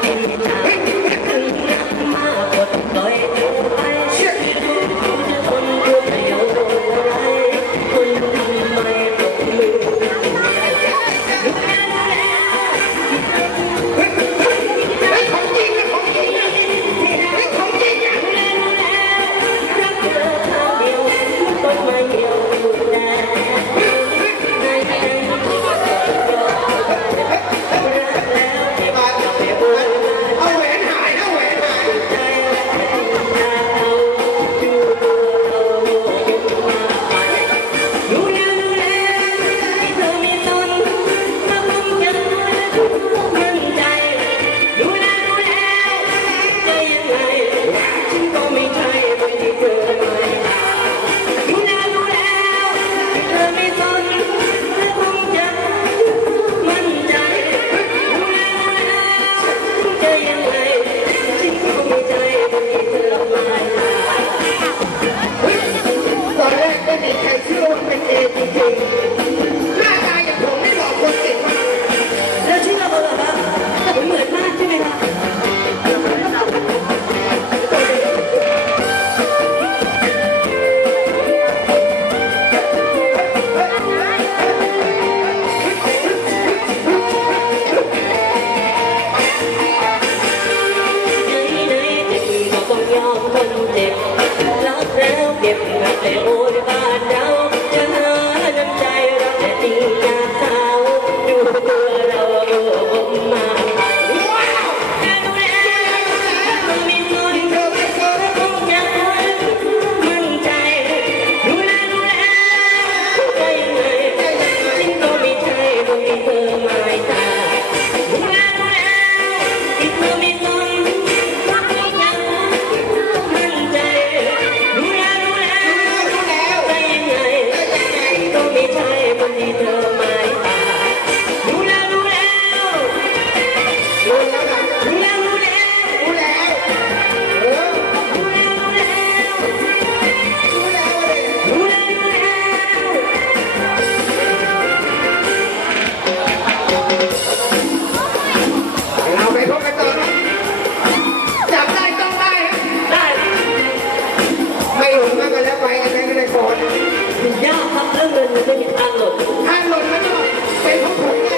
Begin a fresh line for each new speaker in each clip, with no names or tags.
เข้ Ei, ei. 어, 감사합니다. เงินม่
น
จะ
มี
ทางห
ล่น
ทางหล่นมันจะ
เป็
นของผม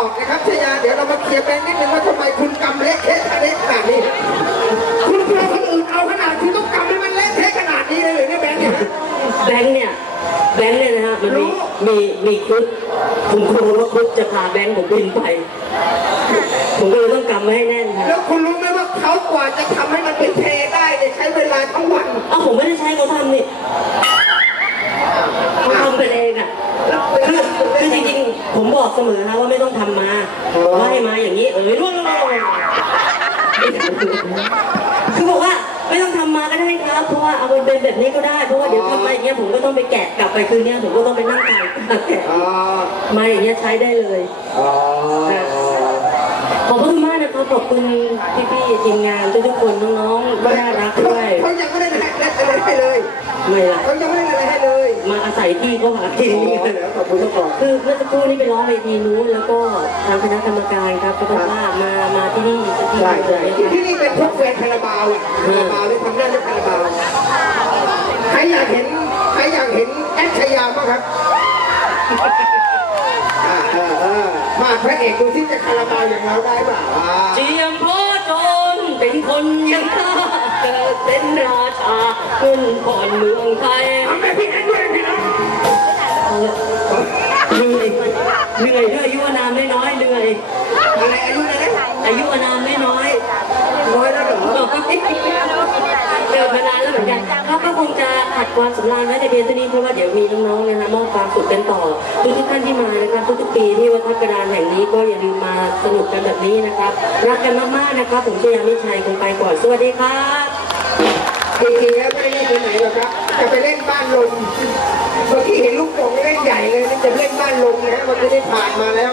อนก่อนหวยออก
นะครับชายา เดี๋ยวเรามาเคลียร์แบงค์นิดนึงว่าทำไมคุณกำเละเทะเละขนาดนี้ คุณกลัวคนอื่นเอาขนาดคุณต้องกำให้มันเละเทะขนาดนี้เลยเหรือเนี่ยแบงค์เนี่ย
แบงค์เนี่ย แบงค์เนี่ยนะฮะมัน
รู้
มีมีมีครุฑผมกลัวว่าครุฑจะพาแบงค์ผมบินไป ผมก็เลยต้องกำไว้ให้แน่นค
แล้
รับ
วคุณรู้ไหมว่าเขากว่าจะทำให้มันเป็นเทได้เนี่ยใช้เวลาทั้งวัน
เอ้าผมไม่ได้ใช้เขาทำนี่เขา ทำกันเองอะคือคือจริงๆ ผมบอกเสมอนะว่าไม่ต้องทำมาว่าให้มาอย่างนี้ เออร่วงร่วงร่วงคือบอกว่าไม่ต้องทำมาก็ได้ครับเพราะว่าเอาเป็นแบบนี้ก็ได้เพราะว่าเดี๋ยวทำมาอย่างเงี้ยผมก็ต้องไปแกะกลับไปคืนเนี้ยผมก็ต้องไปนั่งไก่แกะ
อ๋อ
มาอย่างเงี้ยใช้ได้เลย
อ๋อ
ขอบคุณมากนะครับขอบคุณพี่ๆทีมงานทุกๆคนน้องๆน่ารักด้วย
เขายังไม่ได้อะไรให้เลย
ไม่ละ
เขายังไม่ได้ อะไรให้เลย
มาอาศัยที่เขาหากิน
อ๋อ
กัน
เดี๋ยวขอบคุณทุกคน
คือเมื่อสักครู่นี้ไปร้องเวทีนู้นแล้วก็ทางคณะกรรมการครับก็บอกว่ามามาที่นี่จะที่
ใช่
นี่เล
ใช่
ยนะค
ที่
รับ
นี่เป็นพวกแฟนคาราบาวอะคาราบาวเลยทำหน้าที่คาราบาวใครอยากเห็นใครอยากเห็นแอดชายาบ้างครับเออเออมาพระเอกดูที่จะคาราบาวอย่างเราได้เปล่าอ่า
เจียมพ่อจนเป็นคนยังข้า เป็นราชาขึ้นก่อนเมืองไทย
ทำไมพี่เอ็นด้วยพี่น้อง
เหนื่อยเหนื่อยด้วยอายุอานามไม่น้อยเหนื่อย
อะไรอายุอะไรนะ
อายุอานามไม่น้อย
น้อยแล้วเหรอ
เกิดมานานแล้วเหมือนกันเขาก็คงจะขัดความสำราญไว้ในเพียงเท่านี้เพราะว่าเดี๋ยวมีน้องๆนะคะมอบความสุขกันต่อทุกทุกท่านที่มานะครับทุกปีที่วัดทับกระดานแห่งนี้ก็อย่าลืมมาสนุกกันแบบนี้นะครับรักกันมากๆนะครับผมชยามิชัยคงไปก่อนสวัสดีครับ
จริงๆแล้วไม่ได้เล่นไปไหนหรอกครับ จะไปเล่นบ้านลมเมื่อกี้เห็นลูกโป่งเล่นใหญ่เลยนี่จะเล่นบ้านลมนะฮะมันไม่ได้ผ่านมาแล้ว